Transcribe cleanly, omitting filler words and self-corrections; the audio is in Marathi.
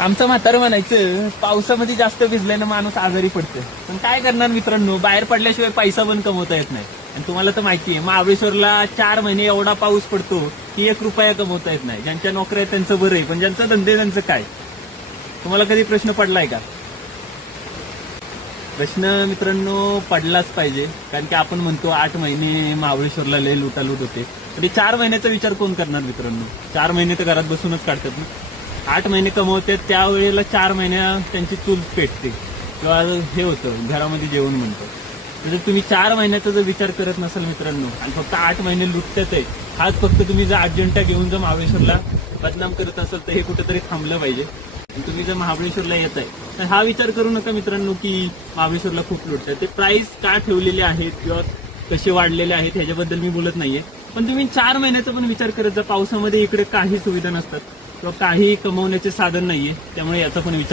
आमचं म्हातारं म्हणायचं पावसामध्ये जास्त भिजल्यानं माणूस आजारी पडतं. पण काय करणार मित्रांनो, बाहेर पडल्याशिवाय पैसा पण कमवता येत नाही. आणि तुम्हाला तर माहिती आहे, महाबळेश्वरला 4 महिने एवढा पाऊस पडतो की 1 रुपया कमवता येत नाही. ज्यांच्या नोकऱ्या आहेत त्यांचं बरं आहे, पण ज्यांचं धंदे त्यांचं काय? तुम्हाला कधी प्रश्न पडलाय का? प्रश्न मित्रांनो पडलाच पाहिजे, कारण की आपण म्हणतो 8 महिने महाबळेश्वरला लय लुटालूट होते. तरी 4 महिन्याचा विचार कोण करणार मित्रांनो? 4 महिने तर घरात बसूनच काढतात ना. 8 महिने कमवते, त्यावेळेला 4 महिन्या त्यांची चूल पेटते किंवा हे होतं घरामध्ये जेवण म्हणतो. तर जर तुम्ही 4 महिन्याचा जर विचार करत नसाल मित्रांनो आणि फक्त 8 महिने लुटतात आहे, हाच फक्त तुम्ही जर अजेंडा घेऊन जर महाबळेश्वरला बदनाम करत असाल तर हे कुठेतरी थांबलं पाहिजे. आणि तुम्ही जर महाबळेश्वरला येत आहे तर हा विचार करू नका मित्रांनो की महाबळेश्वरला खूप लुटतात. ते प्राइस का ठेवलेले आहेत किंवा कसे वाढलेले आहेत ह्याच्याबद्दल मी बोलत नाहीये, पण तुम्ही 4 महिन्याचा पण विचार करत जा. पावसामध्ये इकडे काही सुविधा नसतात किंवा काही कमवण्याचे साधन नाहीये, त्यामुळे याचा पण विचार